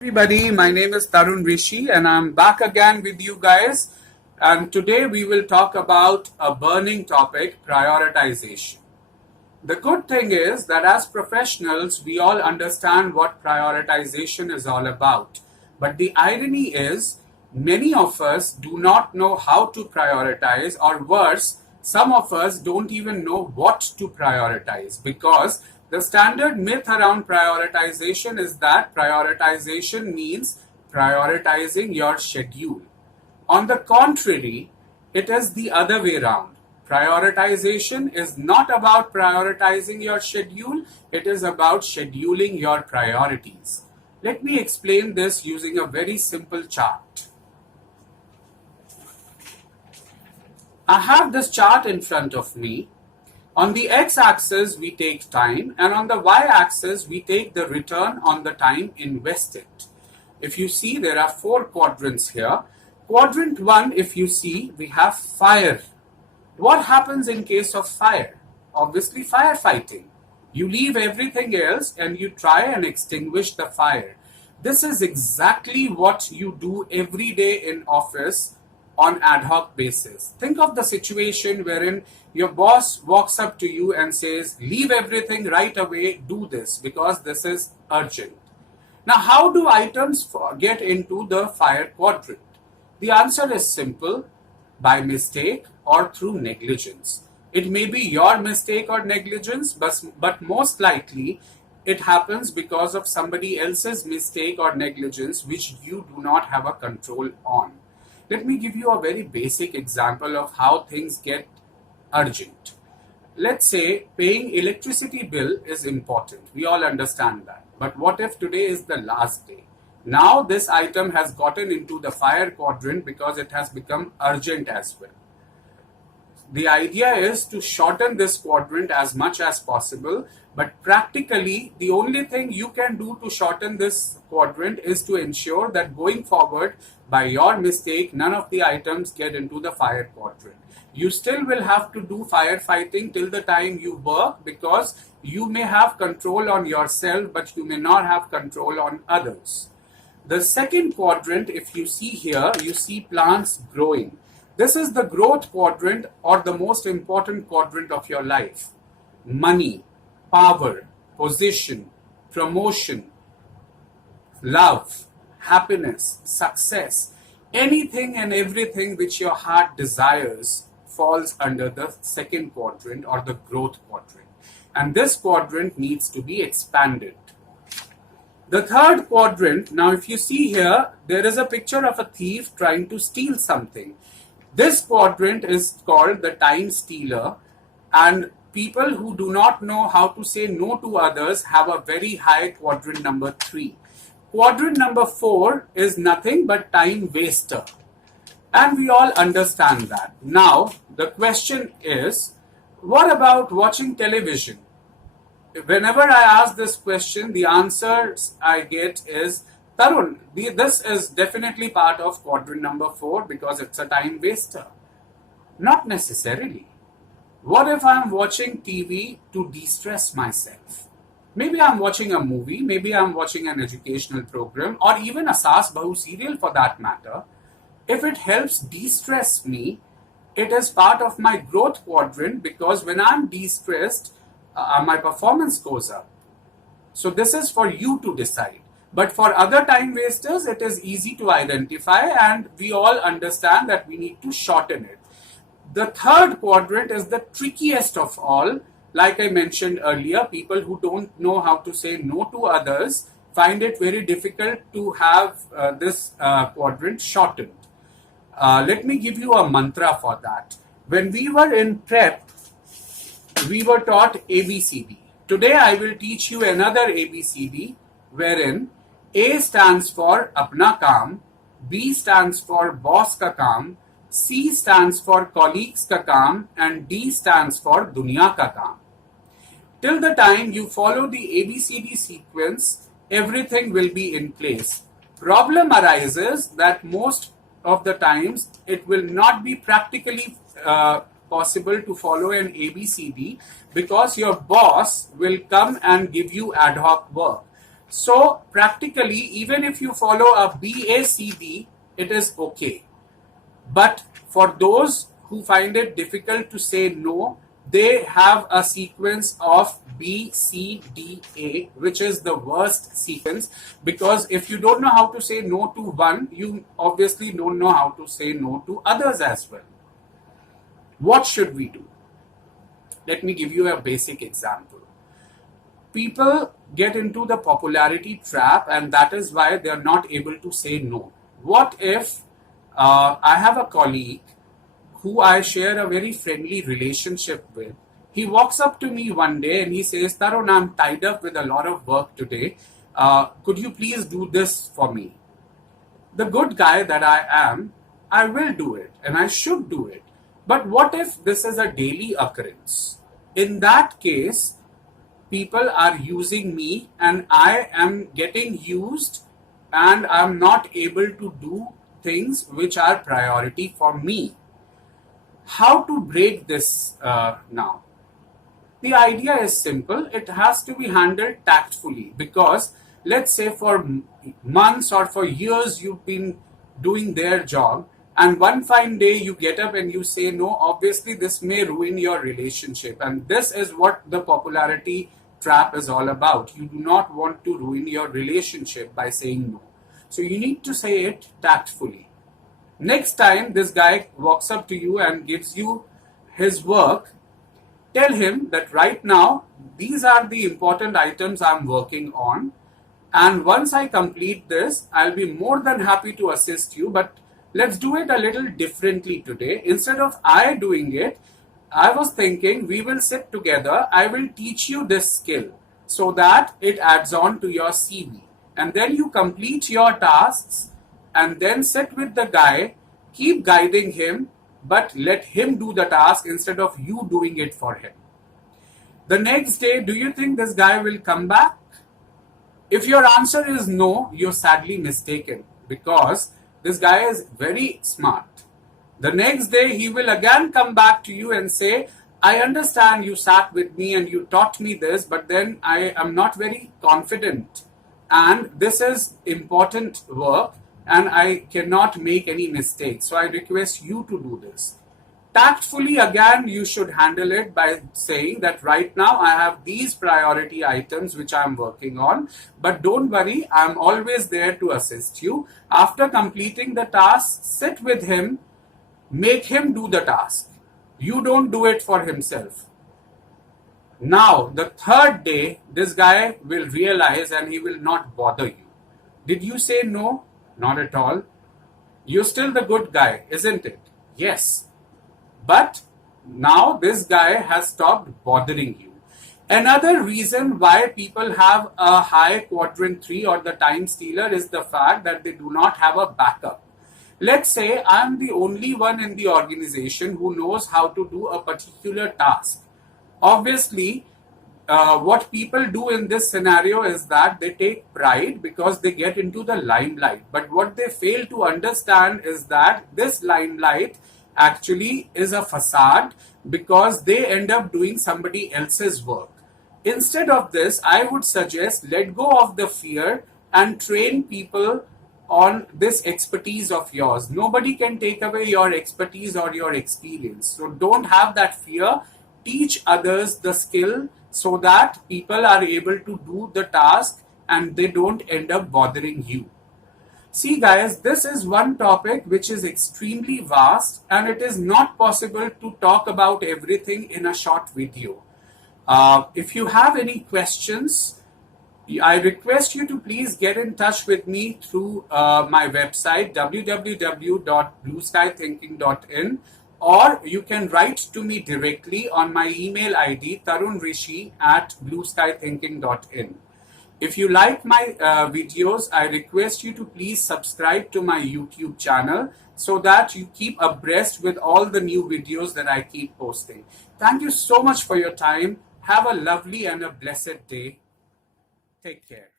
Everybody, my name is Tarun Rishi and I'm back again with you guys. And today we will talk about a burning topic, prioritization. The good thing is that as professionals, we all understand what prioritization is all about. But the irony is, many of us do not know how to prioritize, or worse, some of us don't even know what to prioritize, because the standard myth around prioritization is that prioritization means prioritizing your schedule. On the contrary, it is the other way around. Prioritization is not about prioritizing your schedule, it is about scheduling your priorities. Let me explain this using a very simple chart. I have this chart in front of me. On the x-axis, we take time, and on the y-axis, we take the return on the time invested. If you see, there are 4 quadrants here. Quadrant 1, if you see, we have fire. What happens in case of fire? Obviously, firefighting. You leave everything else and you try and extinguish the fire. This is exactly what you do every day in office on ad hoc basis. Think of the situation wherein your boss walks up to you and says, leave everything right away, do this because this is urgent. Now, how do items get into the fire quadrant? The answer is simple, by mistake or through negligence. It may be your mistake or negligence, but most likely it happens because of somebody else's mistake or negligence which you do not have a control on. Let me give you a very basic example of how things get urgent. Let's say paying electricity bill is important. We all understand that. But what if today is the last day? Now this item has gotten into the fire quadrant because it has become urgent as well. The idea is to shorten this quadrant as much as possible, but practically the only thing you can do to shorten this quadrant is to ensure that going forward, by your mistake, none of the items get into the fire quadrant. You still will have to do firefighting till the time you work, because you may have control on yourself, but you may not have control on others. The second quadrant, if you see here, you see plants growing. This is the growth quadrant, or the most important quadrant of your life. Money, power, position, promotion, love, happiness, success, anything and everything which your heart desires falls under the second quadrant or the growth quadrant. And this quadrant needs to be expanded. The third quadrant, now if you see here, there is a picture of a thief trying to steal something. This quadrant is called the time stealer, and people who do not know how to say no to others have a very high quadrant number 3. Quadrant number 4 is nothing but time waster. And we all understand that. Now, the question is, what about watching television? Whenever I ask this question, the answers I get is, Tarun, this is definitely part of quadrant number 4 because it's a time waster. Not necessarily. What if I'm watching TV to de-stress myself? Maybe I'm watching a movie, maybe I'm watching an educational program, or even a Saas Bahu serial for that matter. If it helps de-stress me, it is part of my growth quadrant, because when I'm de-stressed, my performance goes up. So this is for you to decide. But for other time wasters, it is easy to identify, and we all understand that we need to shorten it. The third quadrant is the trickiest of all. Like I mentioned earlier, people who don't know how to say no to others find it very difficult to have this quadrant shortened. Let me give you a mantra for that. When we were in prep, we were taught ABCD. Today I will teach you another ABCD, wherein A stands for APNA KAAM, B stands for boss ka kaam, C stands for colleagues ka kaam, and D stands for DUNIYA ka kaam. Till the time you follow the ABCD sequence, everything will be in place. Problem arises that most of the times it will not be practically possible to follow an ABCD, because your boss will come and give you ad hoc work. So practically, even if you follow a BACD, it is okay. But for those who find it difficult to say no, they have a sequence of B, C, D, A, which is the worst sequence, because if you don't know how to say no to one, you obviously don't know how to say no to others as well. What should we do? Let me give you a basic example. People get into the popularity trap, and that is why they are not able to say no. What if I have a colleague who I share a very friendly relationship with? He walks up to me one day and he says, Tarun, I'm tied up with a lot of work today. Could you please do this for me? The good guy that I am, I will do it and I should do it. But what if this is a daily occurrence? In that case, people are using me and I am getting used and I'm not able to do things which are priority for me. How to break this now? The idea is simple. It has to be handled tactfully, because let's say for months or for years you've been doing their job, and one fine day you get up and you say no. Obviously this may ruin your relationship, and this is what the popularity trap is all about. You do not want to ruin your relationship by saying no. So you need to say it tactfully. Next time this guy walks up to you and gives you his work, tell him that right now these are the important items I'm working on, and once I complete this, I'll be more than happy to assist you, but let's do it a little differently today. Instead of I doing it, I was thinking we will sit together, I will teach you this skill so that it adds on to your CV, and then you complete your tasks and then sit with the guy, keep guiding him, but let him do the task instead of you doing it for him. The next day, do you think this guy will come back? If your answer is no, you're sadly mistaken, because this guy is very smart. The next day, he will again come back to you and say, I understand you sat with me and you taught me this, but then I am not very confident. And this is important work and I cannot make any mistakes. So I request you to do this. Tactfully, again, you should handle it by saying that right now I have these priority items which I'm working on, but don't worry, I'm always there to assist you. After completing the task, sit with him, make him do the task. You don't do it for himself. Now, the third day, this guy will realize and he will not bother you. Did you say no? Not at all. You're still the good guy, isn't it? Yes. But now this guy has stopped bothering you. Another reason why people have a high quadrant 3 or the time stealer is the fact that they do not have a backup. Let's say I'm the only one in the organization who knows how to do a particular task. Obviously, what people do in this scenario is that they take pride because they get into the limelight. But what they fail to understand is that this limelight actually is a facade, because they end up doing somebody else's work. Instead of this, I would suggest let go of the fear and train people on this expertise of yours. Nobody can take away your expertise or your experience. So don't have that fear. Teach others the skill so that people are able to do the task and they don't end up bothering you. See guys, this is one topic which is extremely vast and it is not possible to talk about everything in a short video. If you have any questions, I request you to please get in touch with me through my website www.blueskythinking.in, or you can write to me directly on my email ID tarunrishi@blueskythinking.in. If you like my videos, I request you to please subscribe to my YouTube channel so that you keep abreast with all the new videos that I keep posting. Thank you so much for your time. Have a lovely and a blessed day. Take care.